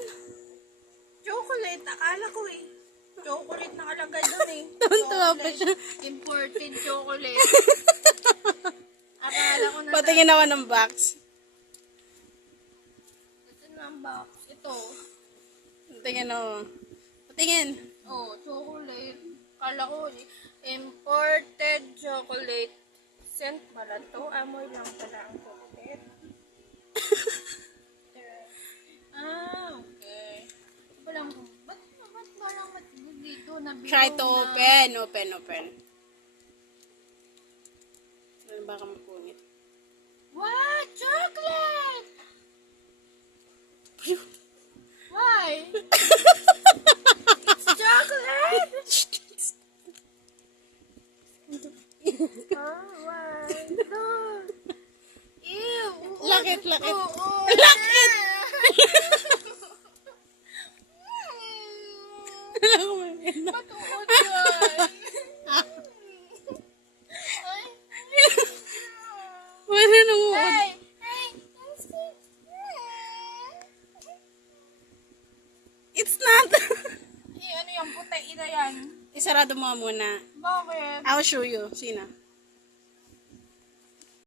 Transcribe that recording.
yan? Chocolate. Akala ko eh. Chocolate nakalagay doon eh. Tuwan-tuwa pa siya. Imported chocolate. Akala ko na Patingin ako ng box. ito na ang box. Ito. Patingin ako. Patingin. Oh, chocolate. Akala ko imported chocolate. Scent pala to. Amoy lang pala ang chocolate. Okay. Walang, ba't parang dito nabilog Try to na? open. Ano baka mapunit? What? Chocolate! Why? It's chocolate! Why? No. Ew! Lakit. Oo. Lakit! Alam ko yun. Matuod yan. Ay. Wala nang uod. Ay. It's not. Ano yung puti na yan? Isarado mo muna. Bakit? I'll show you. Sina?